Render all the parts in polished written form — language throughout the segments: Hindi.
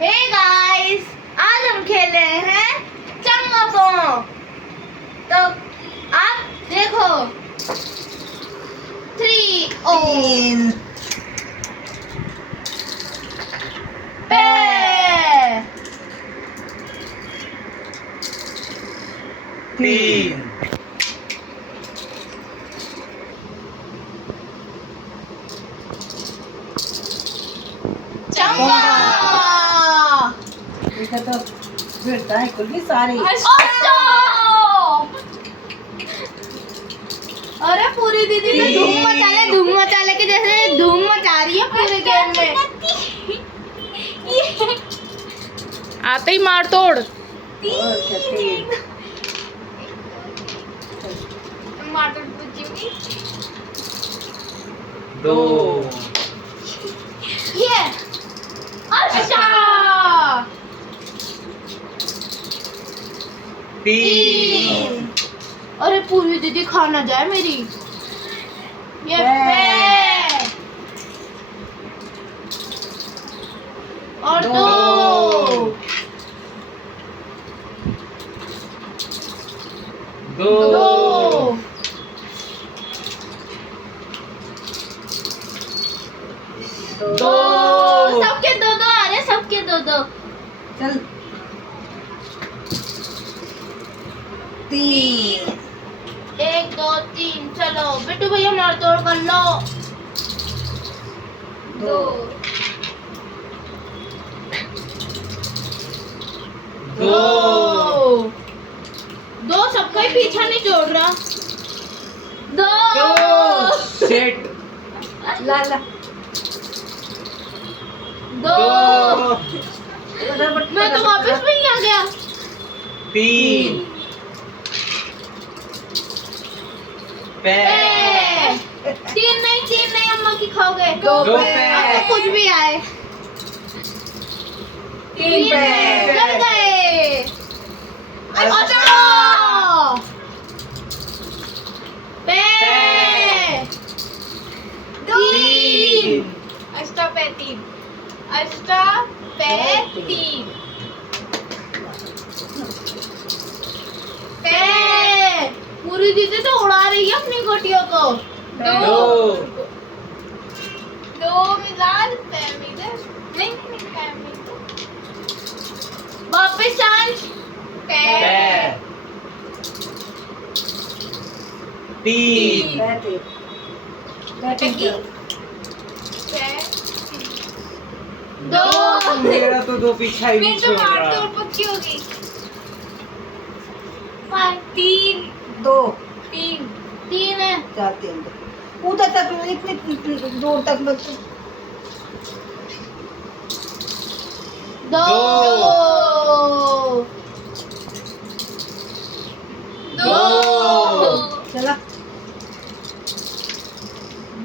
हे गाइस, आज हम खेल रहे हैं चंगा पो। तो आप देखो 3 तीन पे तीन चंगा इधर तो भिड़ता है कुल सारी। अरे पूरी दीदी ने धूम मचा ले के जैसे धूम मचा रही है पूरे गेम में। आते ही मार तोड़। और क्या तीन दो ये अच्छा तीन अरे पूरी दीदी खा ना जाए मेरी। ये पे और दो। दो दो दो सबके दो आ रहे, सबके दो। चल तीन 1 2 3 चलो बिट्टू भैया मार तोड़ कर लो। दो दो दो सबका ही पीछा नहीं छोड़ रहा। दो सेट ला ला दो फटाफट मैं तो वापस भी नहीं आ गया। तीन पे तीन नहीं अम्मा की खाओगे। दो पे। आपको कुछ भी आए। तीन पे चल गए। अच्छा पे तीन अष्टा पे तीन पे पूरी दीदी तो उड़ा रही है अपनी गोटियों को। दो दो मिलाल पे मिले नहीं पे मिले वापस चांस पे पे तीन दो मेरा तो दो पीछा ही नहीं छोड़ रहा। पक्की होगी। तीन दो तीन है। चार तीन दो उधर तक इतनी दूर तक बच्चे दो दो चला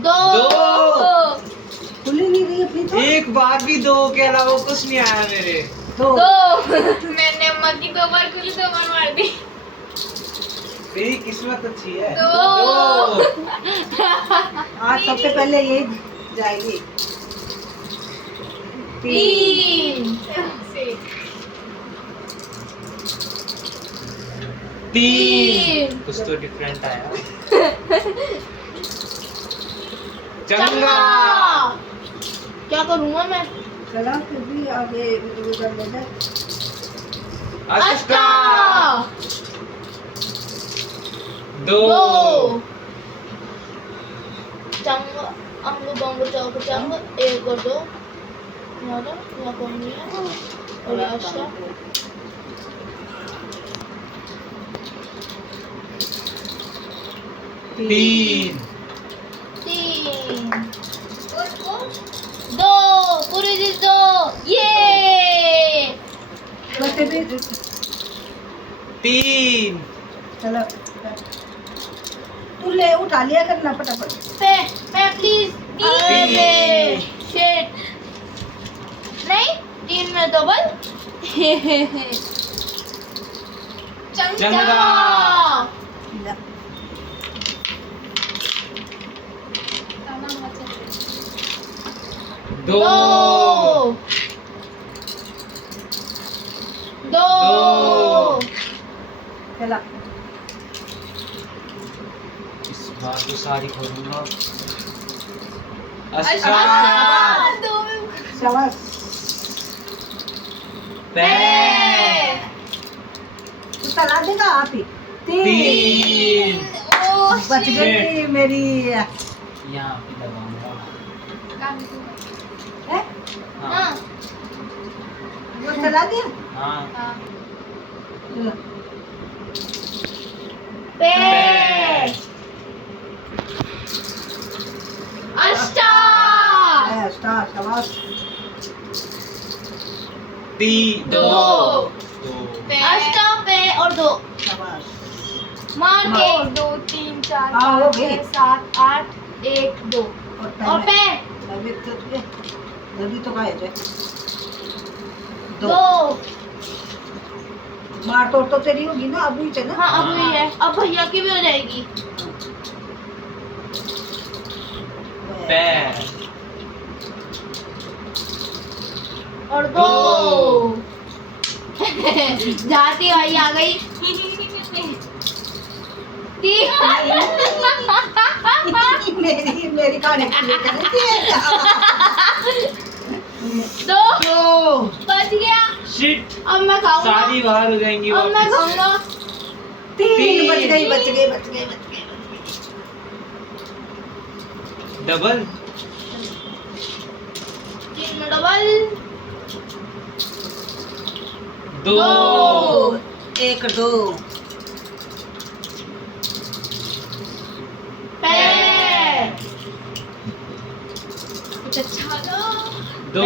दो खुली नहीं रही अपनी तो एक बार भी दो के अलावा कुछ नहीं आया मेरे। दो मैंने अम्मा की 2 बार खुली 2 बार मार दी। मेरी किस्मत अच्छी है। दो। आज सबसे पहले ये जाएगी तीन तीन कुछ तो डिफरेंट आया। चंगा क्या करूँगा मैं। चला फिर भी आगे उधर ले जाए अष्टा दो चंग अंग बंग चौक चंग 1 और 2 यहाँ कोई नहीं है और ये अष्टा तीन तीन दो पूरी जी दो ये बच्चे भी तीन चलो तू ले उठा लिया करना फटाफट पे प्लीज तीन। शिट नहीं 3 में डबल चंगा। ला। दो दो चला इस बार तो सारी खोलूंगा। अष्टार दो शाबाश पे तू चला देगा आप ही तीन तीन बच गई मेरी यहाँ पे लगाऊंगा। है हाँ हाँ वो चला दिया हाँ चलो पे पे अष्टार स्टार शाबाश दो अष्टा पे और दो शाबाश मार के 2 3 4 हाँ, हो 5 गई। 6 7 8 1 2 और पे जल्दी तो खाए जाए दो मार तोड़ तो तेरी होगी ना अभी चला हाँ अब हुई है अब भैया की भी हो जाएगी पे और दो जाती भाई आ गई तीन मेरी खाने के लिए कर रही है। दो दो बच गया शिट अब मैं खाऊंगा सारी बाहर हो जाएंगी अब मैं वापस। खाऊंगा तीन बच गई बच गई बच गई बच गई डबल तीन में डबल दो एक दो पे कुछ अच्छा दो दो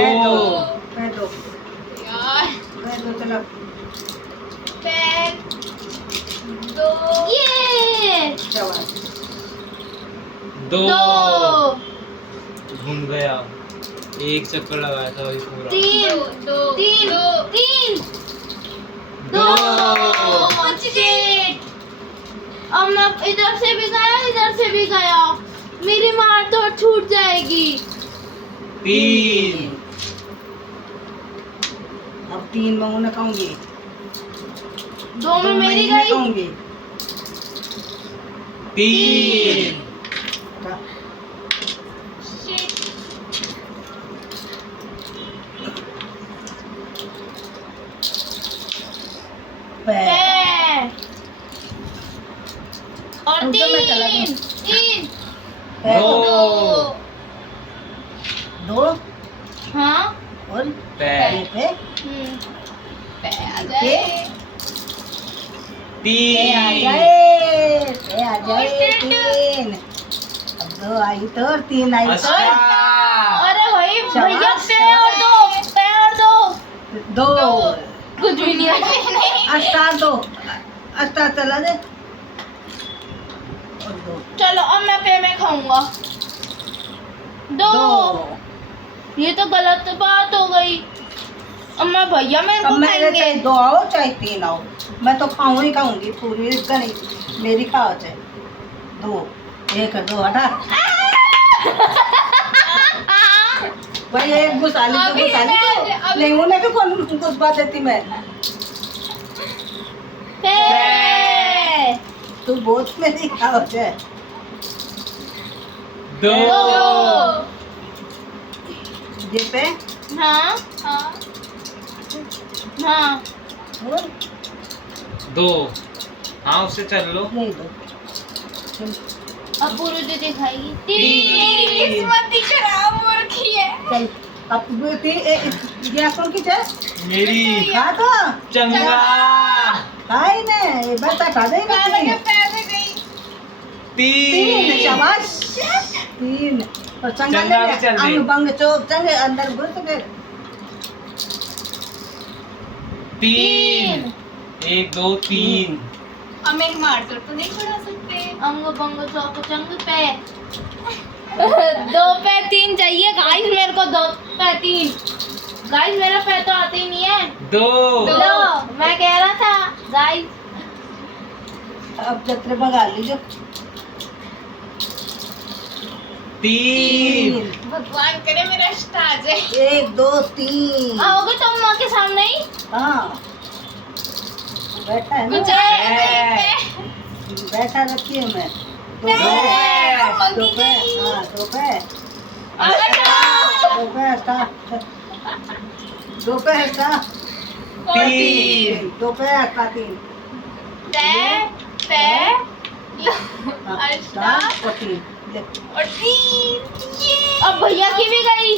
मैं दो यार मैं दो चलो पे 2 ये शाबाश दो दो घूम गया। एक चक्कर लगाया था अभी पूरा। तीन दो तीन तीन दो शिट अब मैं इधर से भी गया इधर से भी गया मेरी मार तो छूट जाएगी तीन अब तीन मैं उन्हें खाऊंगी दो में मेरी मैं गई खाऊंगी तीन शिट पे पे और उधर मैं चला तीन गया। तीन पे दो दो हाँ और पे पे पे आ पे जाए पे आ तीन जाए पे आ जाए तीन अब दो आई तो और तीन आई तो अष्टा अरे भाई भैया शाबाश, पे और दो दो कुछ भी नहीं है अस्टार दो अस्टार चला दे और दो चलो अब मैं पे में खाऊंगा दो दो ये तो गलत बात हो गई अब मैं भैया मेरे अब को मेरे खाएंगे चाहे दो आओ चाहे तीन आओ मैं तो खाऊं ही खाऊंगी पूरी गणी मेरी खाओ चाहे दो एक दो हटा भाई एक घुसाली तो अभी घुसाली तो अभी- नहीं उन्हें भी कौन घुसवा देती मैं पे तू बहुत मेरी खाओ चाहे दो ये पे हाँ हाँ हाँ और दो हाँ उससे चल लो। नहीं दो चल अब पूरी दीदी खाएगी तीन। तीन किस्मत ही खराब हो रखी है चल अब ये कौन की चाहे मेरी खा तो चंगा खाई ने ये बता खा देगा पैर तीन के पैर में गई तीन तीन शाबाश तीन और चंगा चंगा ले भी चल दे। अंग बंग चोक चंगे अंदर घुस गए तीन एक दो तीन अब मेरी मार तो नहीं छुड़ा सकते अंग बंग चौक चंग पे दो पे तीन चाहिए गाइस मेरे को दो पे तीन गाइस मेरा पे तो आते ही नहीं है दो लो मैं कह रहा था गाइस अब जत्रे भगा लीजिए तीन भगवान करे मेरा रिश्ता आ जाए एक दो तीन आओगे तुम माँ के सामने ही हाँ बैठा है ना, कुछ आया बैठा रखी हूँ मैं। दो पे। पैर, दो पैर, हाँ, दो पैर, दो पैर का, दो पैर का, तीन। दो पैर का तीन, पे पे हाँ, अच्छा। चार और तीन। ले, और 3 ये अब भैया की भी गई।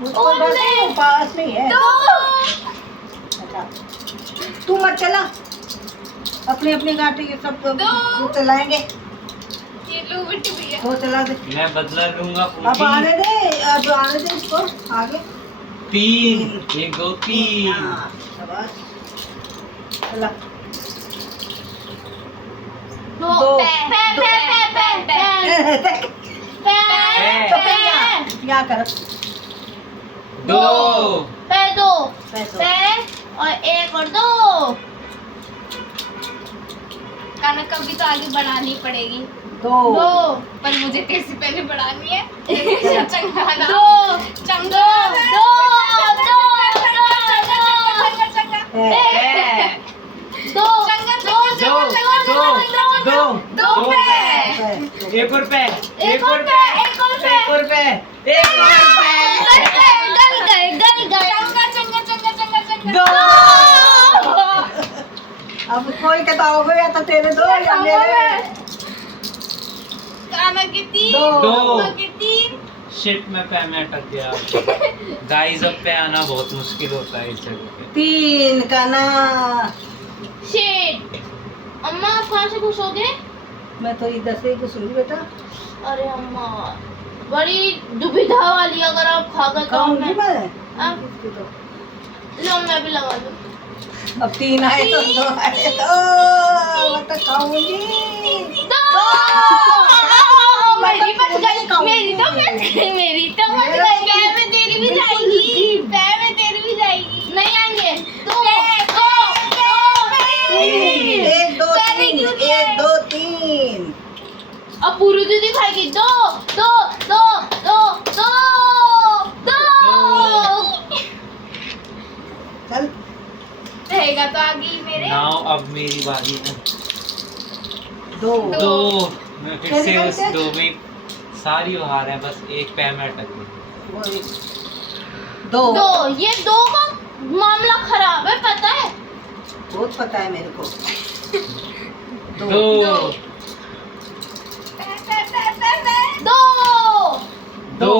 मुझको बस पास में ही है। 2 अच्छा, तू मत चला, अपनी अपनी गाड़ी के सब दो। वो चलाएंगे, ये लो बिट्टू भैया वो चला दे। मैं बदला लूंगा अब आने पूरी। दे, अब आने दे इसको आगे। 3 1 2 3। हाँ, शाबाश। चला, दो दो। पे पे पे पे पे देख, पे तो फिर यहाँ कर, 2 पे दो पैसों। पे और एक और दो। कनक कभी तो आगे बढ़ानी पड़ेगी दो, दो पर मुझे कैसे पहले बढ़ानी है चंगा ना दो चंगा दो दो है, दो दो दो पे। है, एक और पे, एक और पे, एक और पे। एक और पे, एक और पे। गल गए चंगा चंगा चंगा चंगा चंगा दो। अब कोई कहता हो गया तो तेरे दो या मेरे काना के 3 दो। के 3 शिट में पे में अटक गया। गाइस अब पे आना बहुत मुश्किल होता है इस जगह पे। तीन का ना, शिट। अम्मा आप कहाँ से खुश हो गए? मैं तो इधर से ही कुछ सुनी बेटा, अरे अम्मा बड़ी दुविधा वाली, अगर आप खा गए तो खाऊंगी मैं। अब इसकी तो लो मैं भी लगा दूं। अब तीन आए तो दो आए तो मैं तो खाऊंगी। दो मेरी बच गई, मेरी तो बच गई, मेरी तो बच गई। पैर में तेरी भी जाएगी पैर में तेरी भी जाएगी नहीं आएंगे। दो तीन, एक दो तीन, एक दो तीन। अब पूरी दीदी खाएगी। दो दो दो दो दो दो। चल, रहेगा तो आगे मेरे नाउ अब मेरी बारी है। दो, दो। मैं फिर कैसे से उस करते? दो में सारी हार है, बस एक पे में अटक गई। वो एक, दो, दो। ये दो का मामला खराब है, पता है। बहुत पता है मेरे को। दो दो दो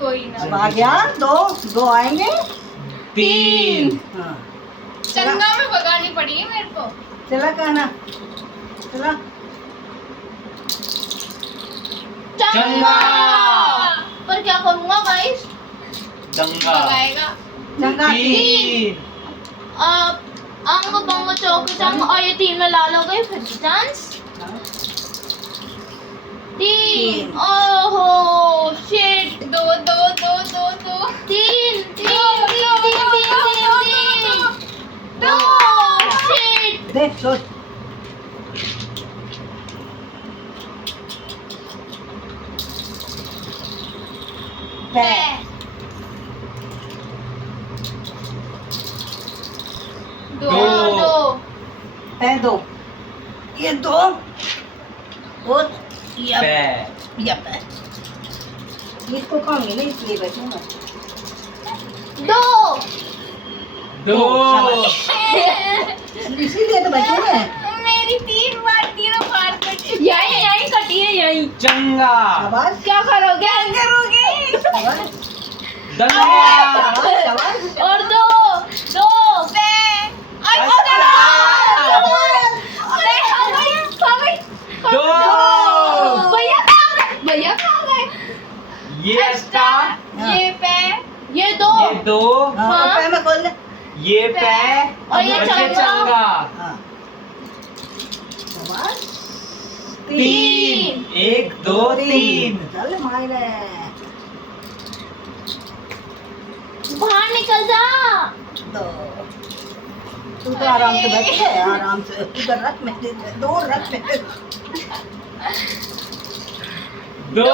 कोई ना अब आ गया, दो, दो आएंगे। 3 हाँ, चंगा में भगानी पड़ी है मेरे को चला कहना, चला, चंगा। पर क्या करूँगा गाइस? दंगा। भगाएगा चंगा 3 अंग बंग चौक चंग, और ये तीन में लाल हो गई, फिर चांस। हाँ, तीन। ओहो शिट। दो दो दो दो दो तीन तीन तीन तीन तीन तीन तीन। दो शिट। देख सोच, पे दो दो है दो, ये दो और ये पे। ये पे, इसको खाऊंगी ना इसलिए बैठूंगा। दो। दो इसीलिए तो बैठूंगा। मेरी 3 बार तीनों बार कटी यही यही कटी है, यही। चंगा। शाबाश, क्या करोगे? करोगे शाबाश, दंगा। शाबाश। और दो दो पे दो। भैया कहाँ गए? भैया कहाँ गए? ये स्टार, ये पे ये दो। ये दो, हाँ, हाँ। और पैर में खोल ले। ये पे और ये चंगा। हाँ, शाबाश। 3 1 2 3। चल मायने, बाहर निकल जा। दो। तू तो आराम से बैठ है, आराम से उधर रख, मेरे दो रख मेरे। दो।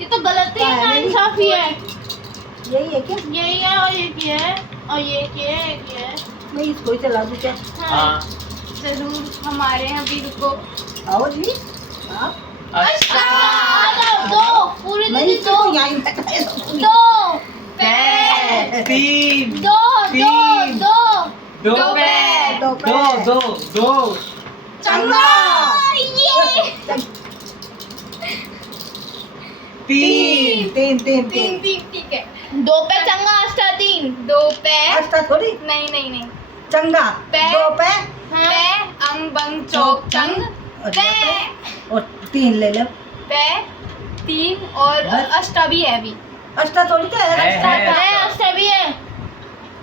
ये तो गलती है, नाइंसाफी है। यही है क्या? यही है और ये क्या है और ये क्या है, ये क्या है। मैं इसको ही चला दूँ क्या? हाँ जरूर हमारे यहाँ भी रुको। आओ जी। हाँ अष्टा दो पूरी मैं दीदी इसको दो यहीं बैठाए रहूँगी। दो पे तीन दो दो तीन। दो दो पे दो पे। दो दो दो चंगा। तीन तीन तीन तीन तीन। तीन ठीक है। दो पे चंगा अष्टा तीन दो पे अष्टा थोड़ी नहीं नहीं नहीं चंगा। पे। दो पे पे अंग बंग चौक चंग और पे और तीन ले लो। पे तीन और बस। अष्टा भी है अभी। अष्टा थोड़ी तो है। है। अष्टा भी है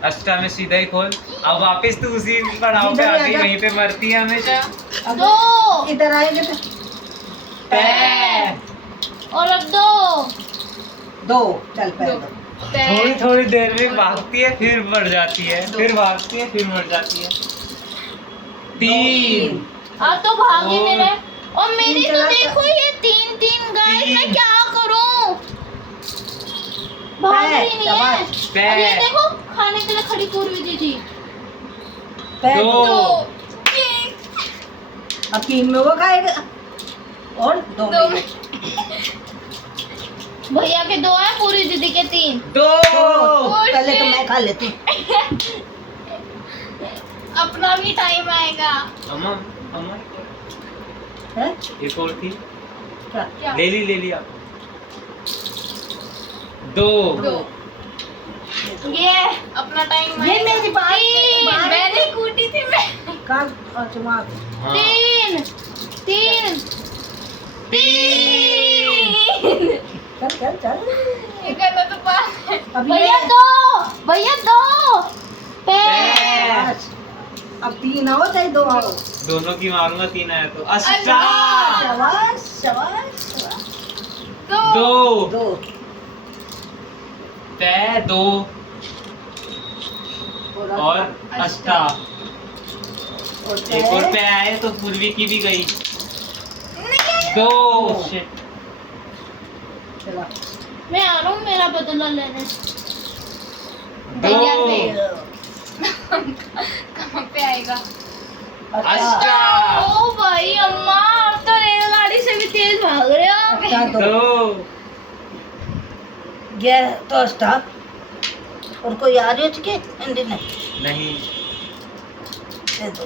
अष्टा में सीधा ही खोल। अब वापस तू उसी पड़ाव पे इधर ही आ गई, आजा। वहीं पे मरती है हमेशा। अब दो इधर आएंगे तो पे और अब दो दो चल पे दो। दो। पे थोड़ी थोड़ी देर में भागती है, फिर मर जाती है, फिर भागती है, फिर मर जाती है। तीन अब तो भागे और- मेरे और मेरी तीन तो चला देखो ये तीन तीन गाइस मैं तीन। क्या करूं भाग रही नहीं है शाबाश। पे अब ये देखो खाने के लिए खड़ी पूर्वी दीदी पे दो। दो। दो अब तीन में वो खाएगा और दो दो में में। भैया के दो है पूरी दीदी के तीन दो दो। पहले तो मैं खा लेती हूँ। अपना भी टाइम आएगा। अम्मा अम्मा हैं? एक और थी, क्या? क्या ले लिया। दो दो ये अपना टाइम ये मेरी बात मैंने कूटी थी मैं। कहाँ? अच्छा, वहाँ पे। हाँ। तीन तीन तीन चल चल चल। ये गलत बात है। अब भैया ये दो भैया दो पे बस। अब तीन आओ चाहे दो आओ। दोनों की मारूंगा, तीन आया तो। अष्टा शाबाश शाबाश शाबाश। दो दो पे दो और अष्टा। एक और पे आए तो पूर्वी की भी गई। दो Shit. चला। मैं आ रहा हूँ मेरा बदला लेने भैया से। दो कहाँ पे आएगा? अच्छा अष्टा ओ भाई अम्मा आप तो रेलगाड़ी से भी तेज भाग रहे हो अच्छा दो। दो ये तो स्टार्ट। और कोई आ रही है उसके हिंदी में? नहीं। ये दो।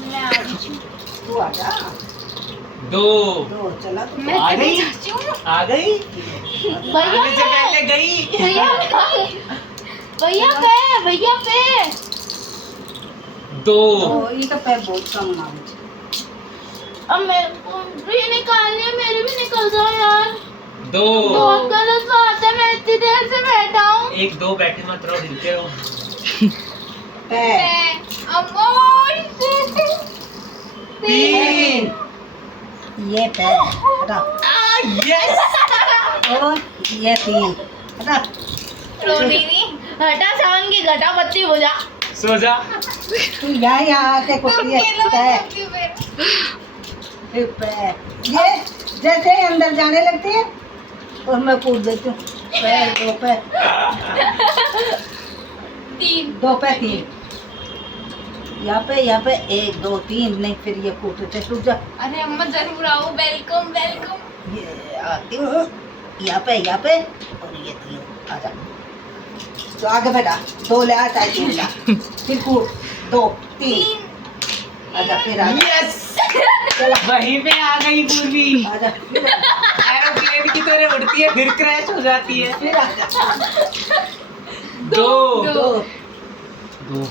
मैं आ रही हूँ। तू आ जा। दो दो चला तू। मैं आ चली गई? जाती हूँ। आ गई, भैया आने से पहले गई। भैया भैया पे भैया पे दो तो ये तो पैर बहुत कम मांग। अब मेरे को भी निकालनी है मेरे भी निकल जाओ यार दो बहुत गलत बात है मैं इतनी देर से बैठा हूँ एक दो बैठे मत रहो, हिलते रहो। पैर तीन ये पैर हटा। यस और ये तीन हटा। रो नहीं रही। हटा सावन की घटा पत्ती बुझा सो जा। तू यहाँ आके तुम कुटिया खेलो पैर मैं क्यों फिर? फिर पैर। ये जैसे अंदर जाने लगती है और मैं कूद देती हूँ। पैर दो पैर तीन दो पैर तीन। यहाँ पे एक दो तीन नहीं फिर ये कूदते रुक जा। अरे अम्मा जरूर आओ। Welcome welcome. ये आती हूँ यहाँ पे और ये तीन आजा। तो आगे बेटा दो ले आ चाहे तीन ला फिर कूद दो तीन आजा फिर आजा। यस चला वहीं पे आ गई पूर्वी। आजा फिर आजा एरोप्लेन की तरह उड़ती है, फिर क्रैश हो जाती है। फिर आजा। दो दो दो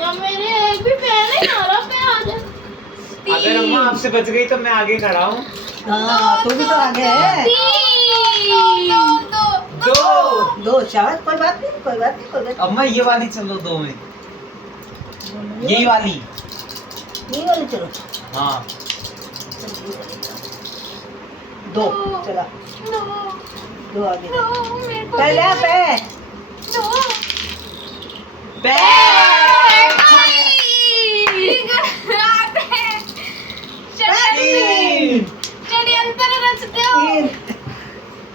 या मेरे एक भी पैर नहीं आ रहा पे आ जा अगर अम्मा आपसे बच गई तो मैं आगे खड़ा हूँ। हाँ तू भी तो आगे है। दो दो शाबाश कोई बात नहीं। अम्मा ये वाली चलो, दो में यही वाली। ये वाली चलो। हाँ दो चला दो आगे पहले आ पे तीन षड्यंत्र रचते हो। तीन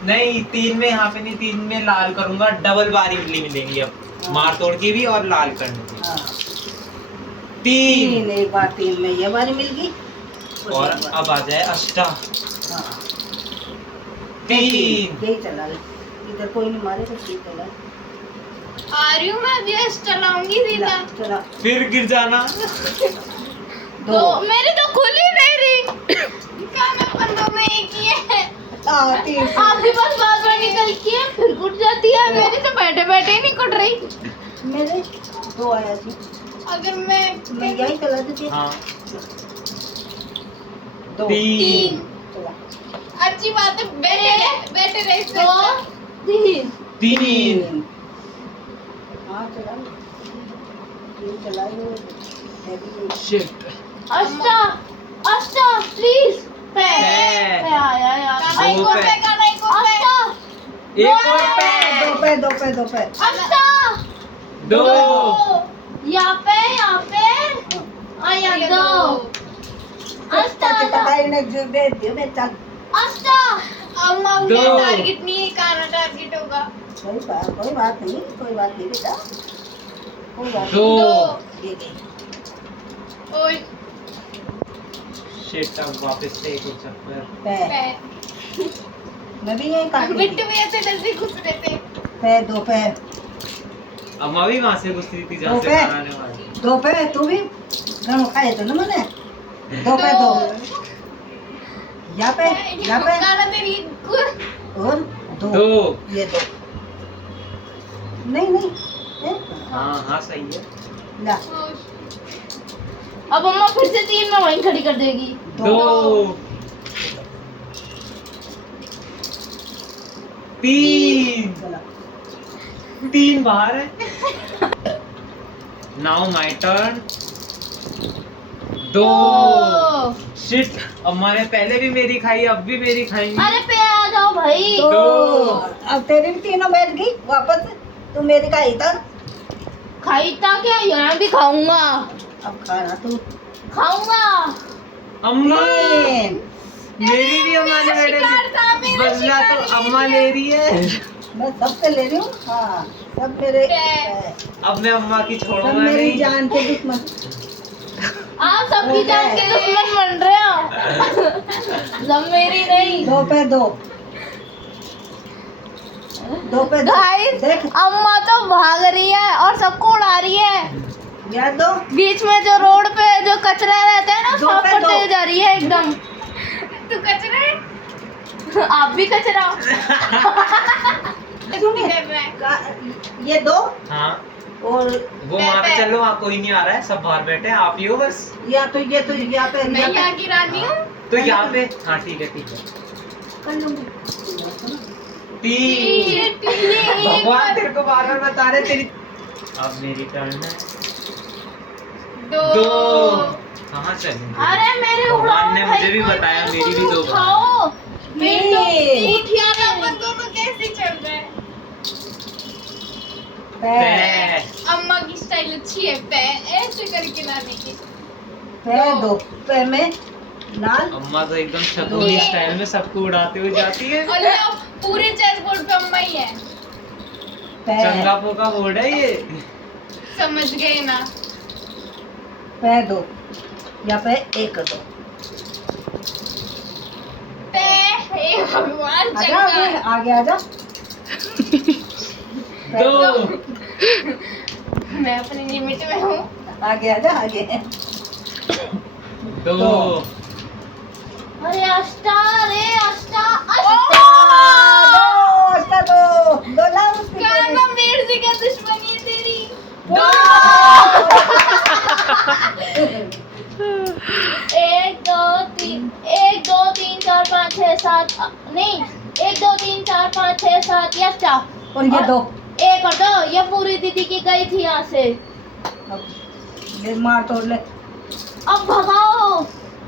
नहीं, तीन में यहाँ पे नहीं, तीन में लाल करूंगा, डबल बारी मिलेंगी अब। मार तोड़ की भी और लाल करने की। हाँ 3 एक बार 3 में ये हमारी मिल गई। और अब आ जाए अष्टा। हाँ 3 यही चला ले, इधर कोई नहीं मारे तो ठीक चला। आ रही हूँ मैं अभी चलाऊंगी सीधा। चला फिर गिर जाना। 2 मेरी तो खुल ही नहीं रही। खाना बंदों में एक ही है। 3 आपके पास बार बार निकलती है फिर कुट जाती है, मेरी तो बैठे बैठे ही नहीं कुट रही। मेरे 2 आया थी, अगर मैं यही चला देती। हाँ 2 3 चला अच्छी बात है, बैठे रहे इससे 2 अच्छा। 3 हाँ चला ये चला shit. Ashta Ashta please pay पे। पे आया यार। खाना एक दो और पे। पे, खाना एक और पे। अष्टा एक और पे। 2 पे 2 पे 2 पे अष्टा 2 यहाँ पे आया ये 2 अष्टा पता ही नहीं जो दे दियो मैं चल। अष्टा अम्मा दो। उन्हें टारगेट नहीं है, खाना टारगेट होगा। कोई बात नहीं बेटा, कोई बात दो। नहीं। ये गई। ओए शिट। अब वापस से एक और चक्कर। पे पे। मैं भी यही काट बिट्टू भी ऐसे जल्दी घुस रहे थे। पे 2 पे अम्मा भी वहां से घुस रही थी जहाँ दो से पे। खाना आने वाली। 2 पे तू भी गम खाए तो ना मैंने 2 पे 2 यहाँ पे खाना तेरी गुर। और 2 2 ये 2 नहीं हाँ हाँ सही है। ला अब अम्मा फिर से 3 में वहीं खड़ी कर देगी। 2 3 चला 3 बाहर है। Now my turn. 2 शिट। अम्मा ने पहले भी मेरी खाई, अब भी मेरी खाएंगी। अरे पे आ जाओ भाई। तो दो। अब तेरी भी तीनों बैठ गई वापस, तू मेरी का ही था। खाई था क्या? यहाँ भी खाऊंगा अब खाना तू खाऊंगा। अम्मा 3 मेरी भी अम्मा ने शिकार था, मेरे मेरा बदला तो शिकार ही अम्मा ले रही है। मैं सबसे ले रही हूँ। हाँ सब मेरे अब मैं अम्मा की सब छोड़ूंगा मेरी नहीं। जान के दुश्मन। आप सबकी जान के दुश्मन बन रहे हो। सब मेरी नहीं। 2 पे 2 पे 2 गाइस देख अम्मा तो भाग रही है और सबको उड़ा रही है। यार 2 बीच में जो रोड पे जो कचरा रहता है ना दो साफ पे करते दो। हुए जा रही है एकदम। तू कचरा है? आप भी कचरा। तू भी कर रहा है। ये 2 हाँ और वो वहाँ पे चलो, वहाँ कोई नहीं आ रहा है, सब बाहर बैठे हैं, आप ही हो बस। या तो ये तो यहाँ पे मैं यहाँ की रानी हूँ। तो यहाँ पे हाँ ठीक है कर लूंगी। 3 भगवान तेरे को बार बार बता रहे तेरी। अब मेरी टर्न है। 2 कहाँ चले? अरे मेरे भगवान ने उड़ाओ मुझे भाई, भी कोई बताया, मेरे मेरी को भी 2 उठाओ। मेरी तो तीन। उठिया यार ना अपन दोनों कैसे चल रहे हैं? पे अम्मा की स्टाइल अच्छी है, पे ऐसे करके लाने की। पे 2 पे में लाल अम्मा तो एकदम शकुनी स्टाइल में सबको उड़ाते हुए जाती है। और ये पूरे चेस बोर्ड पे अम्मा ही है। पे चंगा पोका बोर्ड है ये। समझ गए ना? पे 2 यहाँ पे 1 2 पे हे भगवान आजा चंगा। आगे आजा 2 मैं अपनी लिमिट में हूँ। आगे आजा आगे 2 अरे अष्टा रे अष्टा अष्टा 2 लाओ उसकी कान्हा मेरे से क्या दुश्मनी है तेरी? 1 2 3 1 2 3 4 5 6 7 नहीं 1 2 3 4 5 6 7 ये अष्टा और ये 2 एक और 2 ये पूरी दीदी की गई थी यहाँ से। ले मार तोड़ ले अब भगाओ।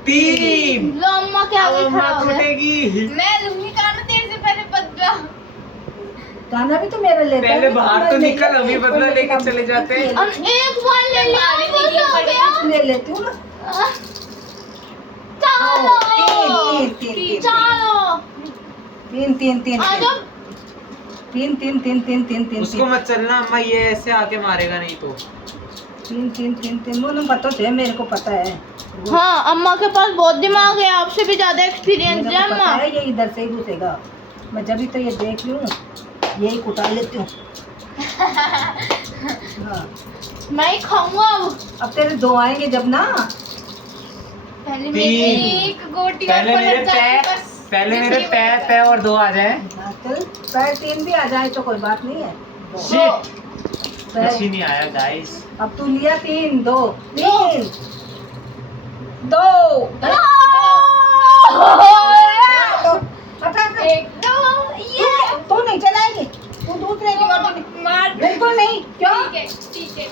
3 लो अम्मा के आगे अम्मा खड़ा हो गया। टूटेगी। मैं लूंगी कान्हा तेरे से पहले बदला। गाना भी तो मेरा लेता पहले है, बाहर मैं तो ले निकल, लेती अभी हूँ, बदला कोई लेके मतलब चले जाते हैं। अब एक बार ले लिया हमारे बहुत लिए हो बड़े गया। ले लेती हूँ ना। चलो 3 चलो 3 आ जाओ। तीन तीन तीन तीन तीन तीन उसको मत चलना अम्मा, ये ऐसे आके मारेगा नहीं तो। तीन तीन तीन तीन मुझे पता है, मेरे को पता है। हाँ अम्मा के पास बहुत दिमाग है, आपसे भी ज्यादा एक्सपीरियंस मेरे है को पता अम्मा। है ये इधर से ही घुसेगा। मैं जब भी तो ये देख लूँ यही कुटा लेती हूँ। हाँ मैं ही खाऊंगा अब। अब तेरे दो आएंगे जब ना। पहले तीन। मेरी एक गोटी और पहले मेरे पलट जाती, पैर, बस पहले मेरे जिंदगी पैर बदल पे और 2 आ जाए। हाँ, चल पैर तीन भी आ जाए तो कोई बात नहीं है। दो। शिट, पैर- कुछ ही नहीं आया गाइस। अब तू लिया तीन, दो तीन दो दो। हटा, हटा। एक दो ये तू नहीं चलाएगी, तू दूसरे की बात मार। बिल्कुल नहीं। क्यों? ठीक है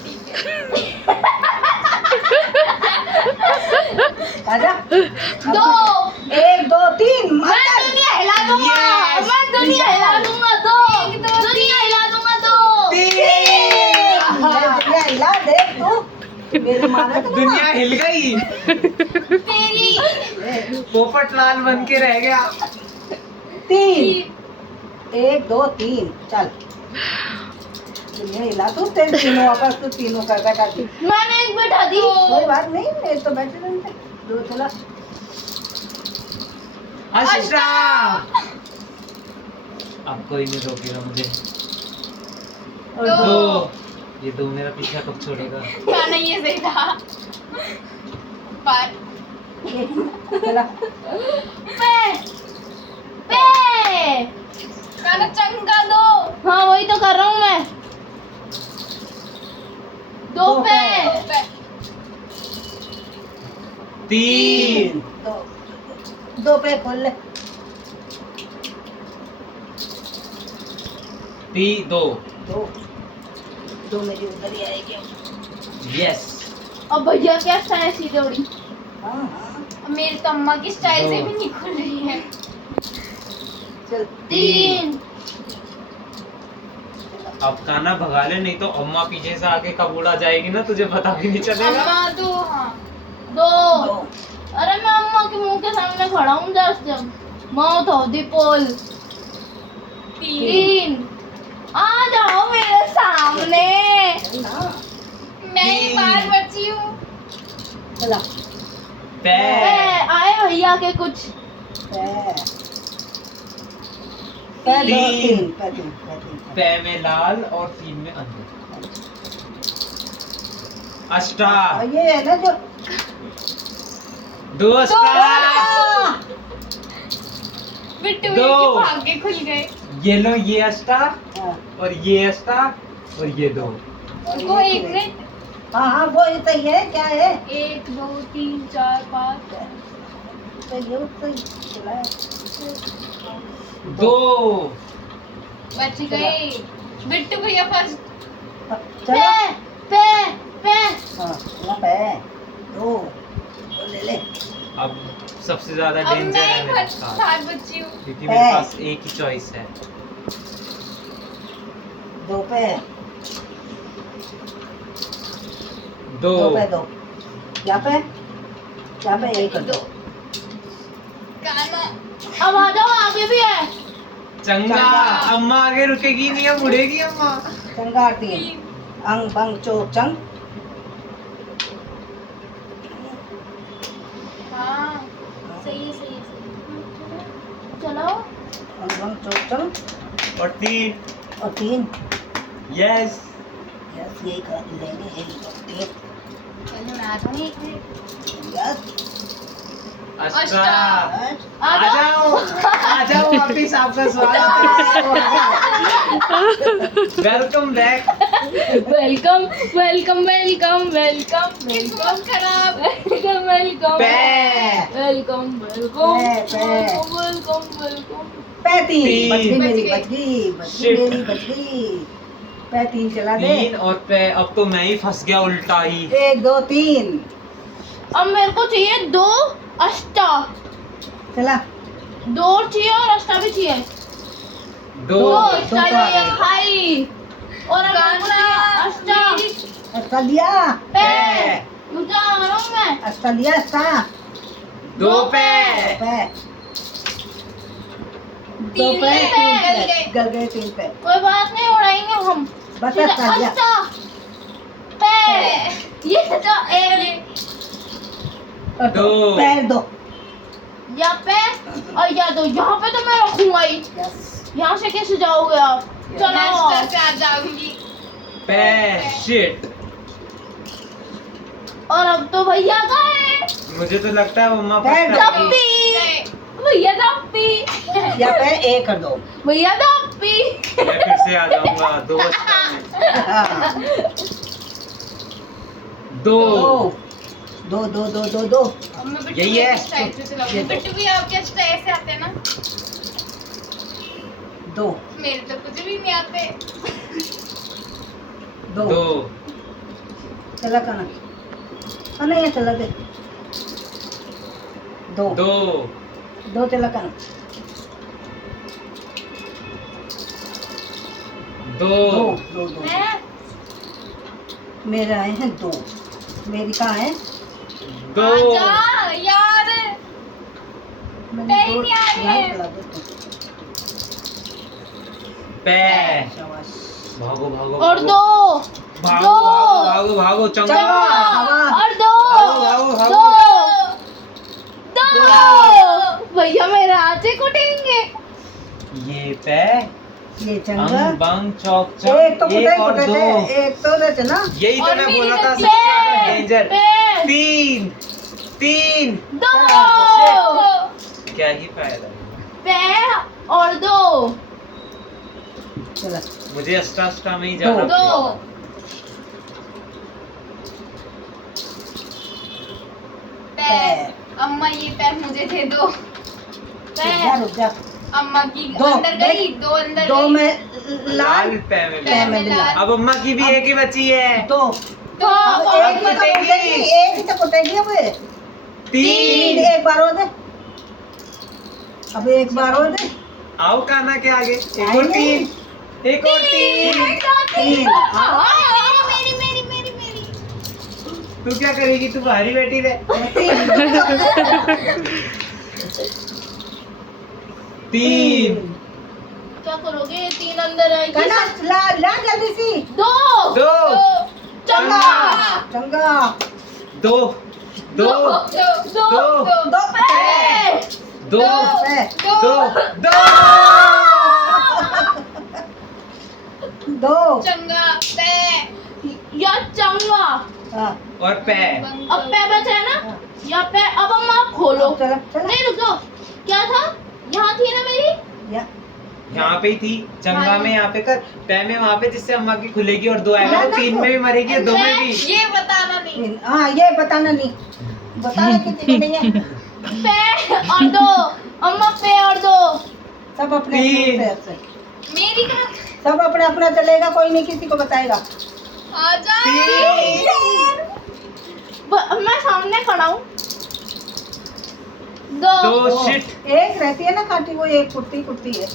आजा। दो। एक दो तीन मैं दुनिया हिला दूंगा। Yes! मैं दुनिया हिला दूंगा। दो। दुनिया हिला दूंगा। दो। दुनिया हिला दे तू। मेरी माना तो दुनिया हिल गई, तेरी पोपट लाल बन के रह गया। तीन। एक दो तीन चल। दुनिया हिला तू, तेरे तीनों वापस तू तीनों का बैठा दी। मैंने एक बैठा दी। कोई बात नहीं, मेरे तो बैठे रहते। दो चला। अष्टा, अब कोई नहीं रोकेगा मुझे। और दो। दो, ये 2 मेरा पीछा कब छोड़ेगा? गाना ये सही था पर एक चला। पे। पे। गाना चंगा दो। हाँ वही तो कर रहा हूँ मैं। दो दो पे। पे। 3, दो दो पे खोल ले। 2। दो दो मेरी उधर ही आएगी। यस, अब भैया क्या स्टाइल सीधे उड़ी। हाँ हाँ मेरी तो अम्मा की स्टाइल से दो। भी नहीं खुल रही है। चल। 3। अब काना भगा ले, नहीं तो अम्मा पीछे से आके कब उड़ा जाएगी ना, तुझे पता भी नहीं चलेगा। अम्मा दो। हाँ दो। दो अरे मैं अम्मा के मुंह के सामने खड़ा हूँ जस्ट। माउथ ऑफ द पोल। तीन। 3। आ जाओ मेरे सामने। चल ना। मैं ही बार बची हूँ। चला। पे, आए भैया के कुछ। पे पे दो तीन। तीन पे तीन पे तीन पे में लाल और 3 में अंदर। अष्टा, और ये है ना जो 2 अष्टा। बिट्टू दो। के भाग्य खुल गए। ये लो, ये अष्टा हाँ, और ये अष्टा और ये 2। और वो ये एक तीन। मिनट। हाँ हाँ वो ही तो है, क्या है 1 2 3 4 5 तो ये तो चला। 2, बच गए। बिट्टू भैया फर्स्ट। पे। चला। पे। पे। हाँ चला पे दो दो ले ले। अब सबसे ज्यादा अब डेंजर मैं है ही मेरे फर्स्ट साथ, साथ बची हूँ। क्योंकि मेरे पास एक ही चॉइस है। दो पे 2, दो पे दो। क्या पे एक दो। गाना अब आ जाओ, आगे भी है। चंगा। चंगा। अम्मा आगे रुकेगी नहीं, अब मुड़ेगी अम्मा। चंगा तीन। तीन। अंग बंग चोक चंग। हाँ सही है सही है सही है। चलो। अंग बंग चोक चंग और 3। और तीन। यस, यस यही कर लेंगे, यही तीन। चलो मैं आ जाऊंगी एक मिनट। यस अष्टा। यस। आ आ जाओ। जाओ वापिस, आपका स्वागत है। Welcome back. Welcome welcome welcome welcome किस्मत खराब। वेलकम वेलकम पे। वेलकम वेलकम पे। Welcome welcome. पे तीन। बच गई तीन। मेरी, बच बच गई, बच गई Shit. मेरी, बच गई। पे तीन चला दे। 3 और पे, अब तो मैं ही फंस गया उल्टा ही। एक दो तीन अब मेरे को चाहिए 2 अष्टा। चला। 2 चाहिए और अष्टा भी चाहिए। 2, 2 दो अष्टा तो आ ये गए। खाई। और अब मेरे को चाहिए अष्टा। अस्ता लिया। पे। मुझे आ रहा हूँ मैं। अस्ता लिया अस्ता। 2 पे। पे दो तीन पे गए, तीन गल पे गए। गल गए 3 पे कोई बात नहीं, उड़ाएंगे हम। बस सीधा कर लिया अच्छा पे, ये तो और दो। पैर दो या पे और या दो। यहाँ पे तो मैं रखूंगा ही। यस यहाँ से कैसे जाओगे आप? मैं चलो। स्तर से आ जाऊंगी। पे शिट। और अब तो भैया गए। मुझे तो लगता है मम्मा पैर फर्स्ट दो। आएगी। दप्पी भैया, दप्पी या पे ए कर दो भैया, दप्पी। मैं फिर से आ जाऊंगा 2 स्टार में। हाँ। 2 दो दो दो दो दो अब मैं बिट्टू यही है। के स्टाइल से चलाऊंगी। ये दो। बिट्टू भी आपके स्टाइल से आते हैं ना? दो मेरे तो कुछ भी नहीं आते। दो 2 चला खाना नहीं ये चला दे दो 2 दो चला खाना 2 दो दो दो हैं? मेरे आए हैं 2 मेरी कहाँ है 2 आजा यार। मैंने नहीं, 2 नहीं आ रही यहाँ है। चला दो तुम। पे। शाबाश भागो भागो और भागो। दो। भागो दो। भागो भागो भागो चंगा। शाबाश। और दो। भागो, भागो, दो। दो। भैया मेरे हाथ से कुटेंगे। ये पे ये चंगा अंग बंग चौक चौक। एक तो कुटाई और कुटे 2 थे एक तो रहते ना यही तो और मैं मेरी बोला था गलती सबसे ज्यादा पे, डेंजर। पे, 3 दो। क्या ही फायदा। पे और दो। चला मुझे अस्टा में ही जाना दो। पड़ेगा। पैर। अम्मा ये पैर मुझे दे दो। रुक जा अम्मा की दो, अंदर गई, दो अंदर दो गई। में लाल लाल पे में भी। पैर में भी लाल अब अम्मा की भी एक ही बची है। दो तो अब एक ही तो कुटेगी एक ही तो कुटेगी अब 3 एक बार और दे अब एक बार और दे आओ काना के आगे एक आई और नहीं। 3 एक और 3 तीन मेरी मेरी मेरी मेरी तू क्या करेगी तू बाहरी बैठी रहे। 3 क्या करोगे? 3 अंदर आएगी। कहना ला ला जल्दी सी दो। 2 चंगा चंगा 2 2 दो दो। दो पे। 2 पे 2 दो चंगा पे या चंगा। हाँ और पे। अब पे बचा है ना? या पे। अब अम्मा आप खोलो। चला चला नहीं रुक जाओ। क्या था? यहाँ थी ना मेरी। या यहाँ पे ही थी चंगा में यहाँ पे कर पे में वहाँ पे जिससे अम्मा की खुलेगी और 2 आएगा तो 3 में भी मरेगी और 2 में भी। ये बताना नहीं। हाँ ये बताना नहीं बताना किसी को नहीं है पे और दो। अम्मा पे और दो। सब अपने तीन। अपने से मेरी कहाँ? सब अपने अपना चलेगा कोई नहीं किसी को बताएगा आजा 3 मैं सामने खड़ा हूँ। दो। 2 शिट। एक रहती है ना काटी वो एक कुर्ती कुर्ती है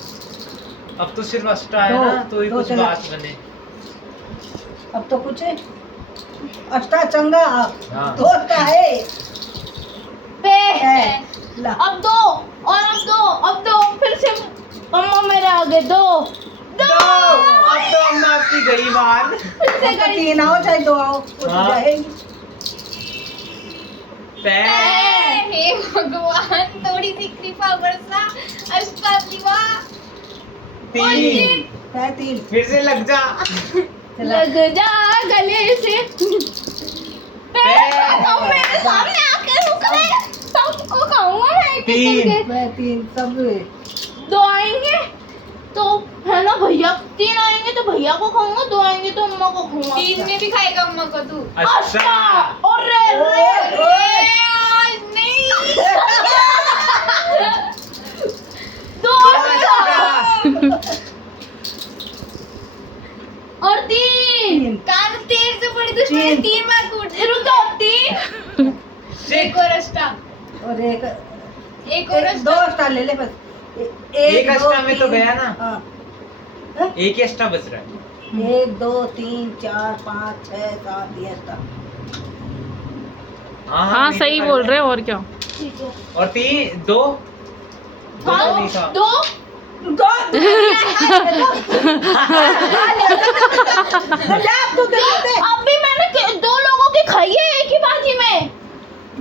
अब तो सिर्फ अष्टा है दो, ना तो ही दो कुछ चला। बात बने। अब तो कुछ है अष्टा चंगा हाँ। दो का है पे। है। ला अब दो। और अब दो फिर से अम्मा मेरे आगे दो। दो। अब तो अम्मा आपकी गई बाहर। फिर से अब तो गई। 3 आओ चाहे 2 आओ वो तो हाँ। जाएगी पे हे भगवान थोड़ी सी कृपा बरसा अष्टदिवा 3 है 3 फिर से लग जा। चला लग जा गले से। पे। तुम मेरे सामने आके रुक गए। सबको खाऊंगा मैं एक एक करके। मैं 3 सब 2 आएंगे तो है ना भैया। 3 आएंगे तो भैया को खाऊंगा। 2 आएंगे तो अम्मा को खाऊंगा। 3 में भी खाएगा अम्मा को तू। अच्छा और रे आज नहीं। 2 और 3। कान तेज से बड़ी दुश्मनी 3 बार कूट। रुक जाओ। 3 एक और अष्टा। और एक एक और दो अष्टा। अष्टा ले ले बस एक दो, अष्टा में तो तीन। गया ना। हाँ एक ही अष्टा बच रहा है। 1 2 3 4 5 6 7 ये अष्टा हाँ नहीं सही तो बोल कर रहे हो और क्या। ठीक है। और 3 2 हाँ, नहीं था। 2 अब भी मैंने 2 लोगों की खाई है एक ही बाजी में।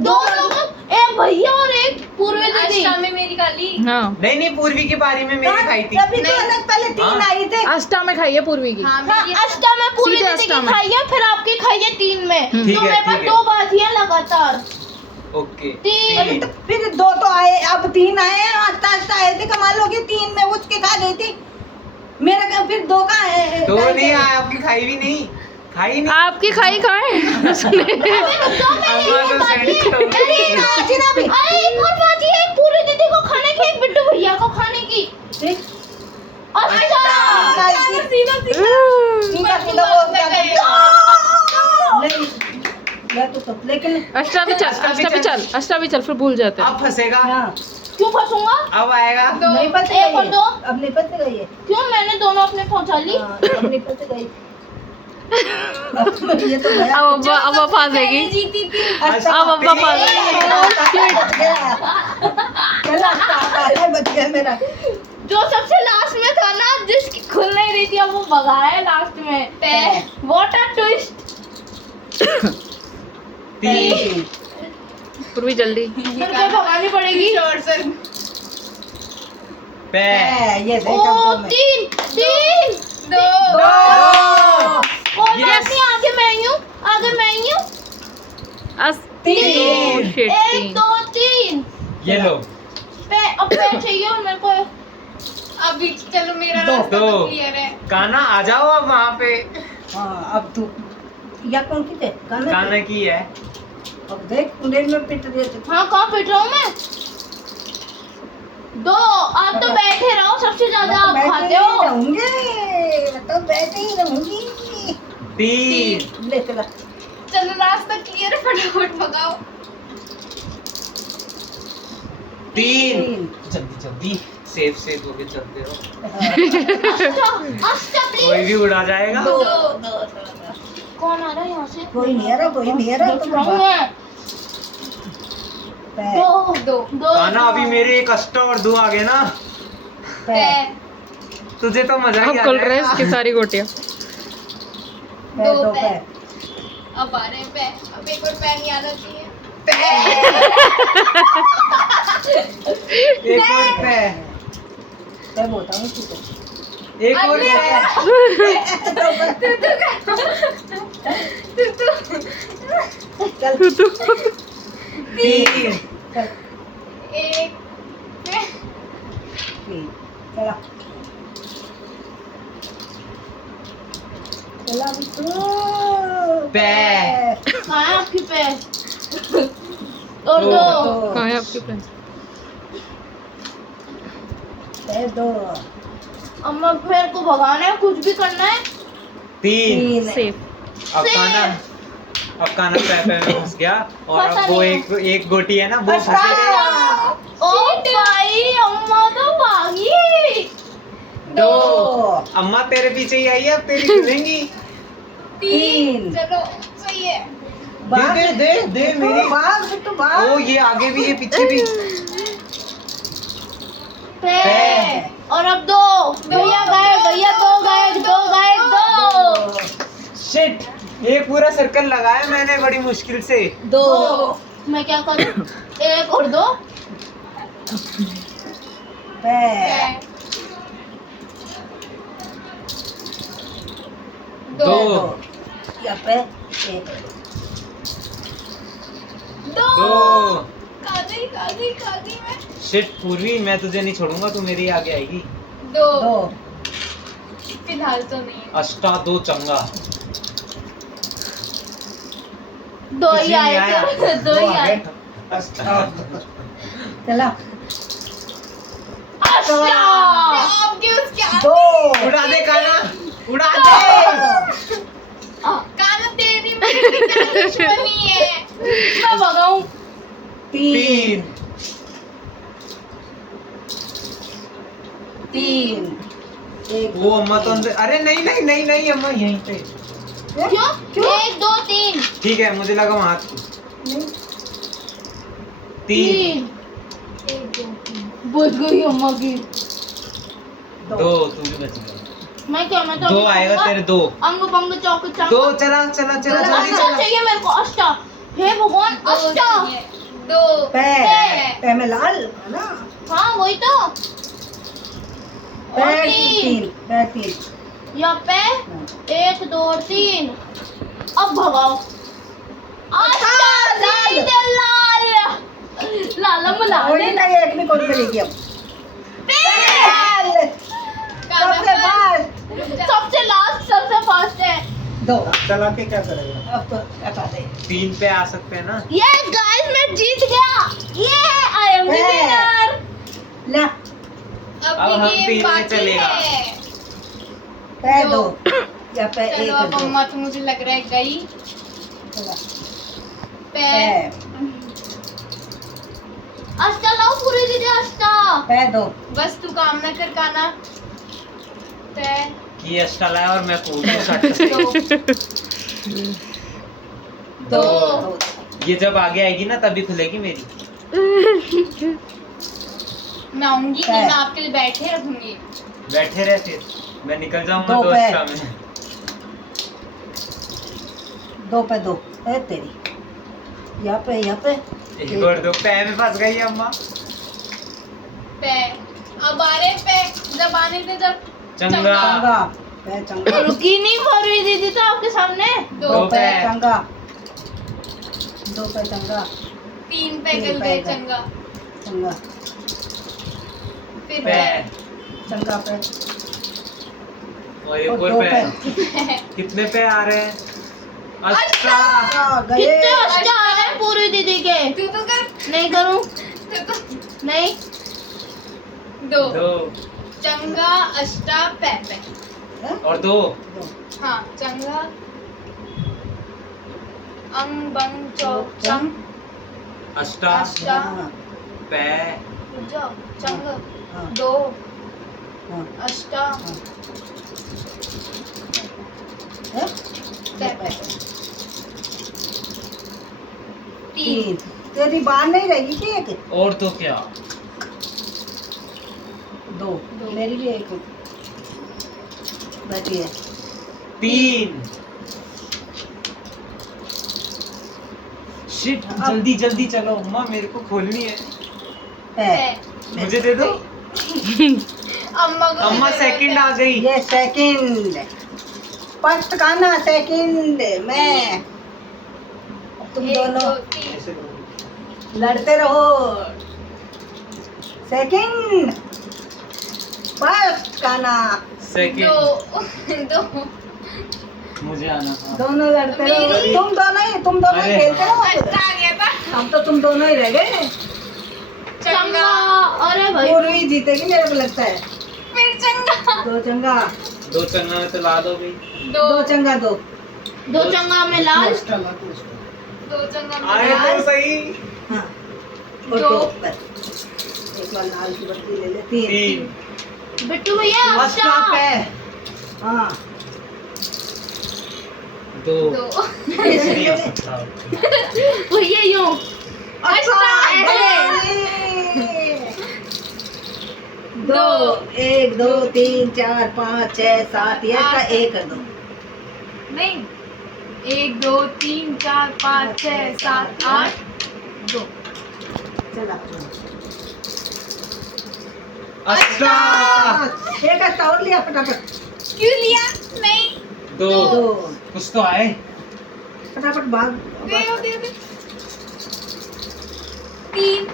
2 लोगों, एक भैया और एक पूर्वी दीदी। अष्टा में मेरी काली। हाँ नहीं पूर्वी की बारी में मेरी खाई थी। तभी तो अलग पहले 3 आई थे। अष्टा में खाई है पूर्वी की। हाँ हाँ, मेरी अष्टा में पूर्वी सीधे दीदी अष्टा की में। खाई है, फिर आपकी खाई है 3 में। ठीक तो है, मेरे पास ठीक है। 2 बाजियां लगातार। ओके 3 फिर 2 तो आए, अब 3 आए हैं। आस्ता आए थे, कमाल हो गई। 3 में उठ के खा गई थी। मेरा क्या फिर 2 का है। तो नहीं आया, आपकी खाई भी नहीं खाई नहीं। आपकी खाई कहाँ है उसने? अम्मा तो सैंडविच खाऊंगी। अरे एक और बाजी है, एक पूरी दीदी को खाने की, एक बिट्टू भैया को खाने की। अच्छा लेकिन अष्टा भी चल अष्टा भी चल फिर भूल जाते हैं। अब फंसेगा, हाँ, क्यों फंसूंगा? अब आएगा। नहीं फंस एक और गई। 2। अब नहीं फंस गई है। क्यों? मैंने दोनों अपने पहुंचा ली। हाँ, अब नहीं फंस गई। अब ये तो गया। अब वो फंसेगी। जीती थी। अच्छा, अब अब्बा फंसेगी। बच गया। चलो, अच्छा, बच गया मेरा। जो सबसे लास्ट में था ना, जिसकी खुल नहीं रही थी, अब वो भगाया है लास्ट में। Water twist. 3 पूर्वी जल्दी। फिर क्या भगानी पड़ेगी? जोर से। पे ये ओ देखो तो मैं। 3 2 और Yes. कैसे आगे मैं ही हूँ, आगे मैं ही हूँ। तीन। Shit, 1 2 3 ये लो। अब पे चाहिए और मेरे को। अभी चलो मेरा दो। रास्ता दो। तो क्लियर है। काना आ जाओ अब वहाँ पे। हाँ, अब तू या कौन की थे? काना की है। अब देख कुंडे में पिट रहे थे। हाँ, कहाँ पिट रहा हूँ मैं? 2। आप तो बैठे रहो, सबसे ज्यादा आप खाते हो। रहूंगे, मैं तो बैठे ही रहूंगी। 3 ले चला। चलो रास्ता क्लियर है, फटाफट भगाओ। 3 जल्दी जल्दी सेफ होके चलते रहो, अच्छा कोई प्लीज। भी उड़ा जाएगा। दो। कौन आ रहा है यहाँ से? कोई नहीं आ रहा, कोई नहीं आ रहा। देख रहा हूँ मैं। पैर, 2 काना अभी मेरे एक अष्टा और 2 आ गए ना, पैर, तुझे तो मजा ही अब आ खुल रहे हैं जाएगा। इसकी सारी गोटियां। पैर, दो दो पैर। पैर। अब आ रहे हैं पैर। अब एक और पैर नहीं आ जाती है। एक और पैर, पैर बोलता हूँ तुझे। एक और अरे पैर। चल, 3 चल, एक ठीक, चला। चला अभी तू। पैर। कहाँ है आपकी पैर? और 2। कहाँ है आपकी पैर? पैर दो। अम्मा मेरे को भगाना है, कुछ भी करना है। 3 सेफ। अब काना पैर में फंस गया और फंसा अब वो नहीं। एक गोटी है ना वो अच्छा। फंसेगा। ओ भाई, अम्मा तो भागी। 2 अम्मा तेरे पीछे ही आई है, अब तेरी सुनेंगी। 3 चलो सही है। दे मेरी। भाग तू भाग। ओ ये आगे भी, ये पीछे भी। पैर। और अब 2 भैया गायब, भैया 2 गायब, 2 गायब, 2। शिट, एक पूरा सर्कल लगाया मैंने बड़ी मुश्किल से। 2 मैं क्या करूं? 1 और 2। पैर, 2 या पैर, एक। 2 कादी मैं। शिट पूर्वी, मैं तुझे नहीं छोड़ूंगा, तू मेरे आगे आएगी। 2 दो। फिलहाल तो नहीं है। अष्टा 2 चंगा। 2 कुछ ही भी नहीं आया। आए, 2 ही आए। अष्टा। चला। आपके उसके आगे 2 उड़ा दे काना, उड़ा दे। काना तेरी मेरी क्या दुश्मनी है। मैं भगाऊं। 3 3 एक। वो अम्मा तो अंदर, अरे नहीं नहीं नहीं नहीं अम्मा यहीं पे। क्यों? 1 2 3। ठीक है, मुझे लगा वहां। 3 बच गई अम्मा की। दो तू भी बच गया। मैं क्या मैं तो दो आएगा तेरे दो। अंग बंग चौक चाक दो चला चला चला जल्दी अष्टा चला। चाहिए मेरे को अष्टा। हे भगवान अष्टा। दो पे में लाल है ना। हाँ वही तो। पे और तीन पे तीन। यहाँ पे 1 2 3 अब भगाओ। अष्टा सीधे लाल लाल वही लाल ना ये एक भी कोई करेगी अब। लाल सबसे फास्ट। सबसे लास्ट सबसे फास्ट है। दो। चला के क्या करेगा? अब तो हटा दे। 3 पे आ सकते हैं ना। ये गाइस मैं जीत गया। ये आई एम द विनर। ला अब हम ये तीन में बाकी चलेगा। है। पे दो या पे चलो एक अब दो। अम्मा तो मुझे लग रहा है गई। चला। पे पे अष्टा लाओ पूरी दीदी अष्टा। पे दो। बस तू काम ना कर काना। पे कि अष्टा लाया और मैं कूद गया सट से। दो दो। ये जब आगे आएगी ना तभी खुलेगी मेरी। मैं आऊंगी नहीं, मैं आपके लिए बैठे रखूंगी। बैठे रहे फिर मैं निकल जाऊंगा दो दो पे। अष्टा में। दो पे दो है तेरी। यहाँ पे एक और दो पे में फंस गई अम्मा। पे अब आ रहे पे जब आने थे जब चंगा चंगा पे चंगा। रुकी नहीं पूरी दीदी तो आपके सामने। दो दो पे पे। चंगा। दो पे चंगा। 3 पे तीन गल पे गए गए। चंगा। चंगा फिर पे पे चंगा पे। और एक और और दो पे। पे। कितने पे आ रहे हैं? अष्टा। गए। कितने अष्टा आ रहे हैं पूरी दीदी के। तू तो कर नहीं करूं तू तो नहीं। दो दो चंगा अष्टा पे पे। हैं? और दो। दो। हाँ चंगा अंग बंग चौक चंग अष्टा अष्टा हाँ, पे रुक जाओ चंग हाँ, दो हाँ, अष्टा हाँ। हैं? पे पे। 3 तीन। तेरी बाढ़ नहीं रहेगी कि एक। और तो क्या? दो। मेरी भी एक बैठी है। 3। शिट जल्दी जल्दी चलो अम्मा मेरे को खोलनी है। पे। मुझे दे दो। अम्मा को अम्मा सेकंड आ गई। ये सेकंड। फर्स्ट खाना सेकंड मैं। तुम दोनों लड़ते रहो। सेकंड फर्स्ट खाना। सेकंड दो मुझे आना था। दोनों लड़ते रहो। मेरी- तुम दोनों ही अरे खेलते रहो। अष्टा आ गया था अब तो तुम दोनों ही रह गए। चंगा। अरे भाई पूर्वी जीतेगी मेरे को लगता है। फिर चंगा दो चंगा। दो चंगा में तो ला दो भाई। दो चंगा दो। दो चंगा में लाल। दो चंगा आए में तो सही। हाँ और दो। दो बस। एक बार लाल की बत्ती ले ले। तीन। 3 बिट्टू भैया फर्स्ट अष्टा। स्टॉप है। हाँ 2 दो नहीं हो सकता। भैया यूं अच्छा ऐसे। दो 1 2 3 4 5 6 7 ये का एक कर दो। नहीं 1 2 3 4 5 6 7 8 2 चला अष्टा। एक का और लिया फटाफट। क्यों लिया नहीं 2 दो कुछ तो आए। फटाफट भाग। दे 3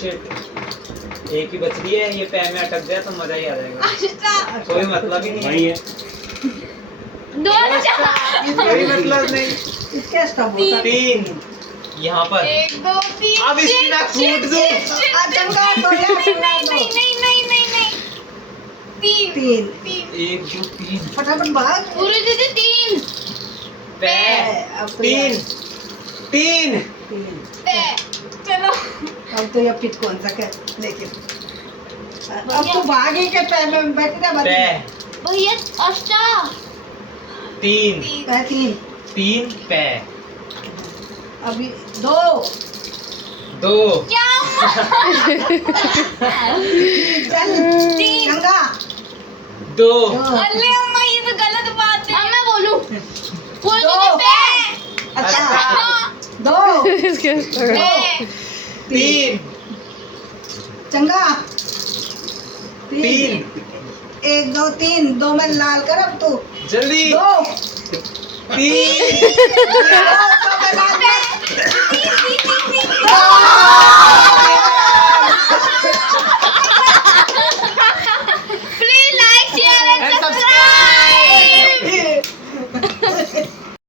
शिट एक ही बच रही है। ये पैर में अटक गया तो मजा ही आ जाएगा। अष्टा कोई मतलब ही नहीं है। दो अष्टा। कोई मतलब नहीं। इसके स्टॉप होता 3 यहाँ पर। 1 2 3 अब इसकी ना कूट दो। चंगा तो नहीं नहीं नहीं नहीं नहीं नहीं 3 तीन 1 2 3 फटाफट भाग। पूरी दीदी 3। पे अब तो 3 3 तीन। पे चलो अब तो ये पिट कौन सा कर लेकिन अब तो भागे के पैर में बैठ जा पे भैया अष्टा। 3 पैर तीन। 3 पे अभी दो 2 चल चंगा 2 अल्ले अम्मा ये तो गलत बात है। अब मैं बोलूं कोई दो। नहीं पे अच्छा 2 इसके पे 3 चंगा 3 1 2 3 2 में लाल कर अब तू जल्दी 2 3 2 में लाल कर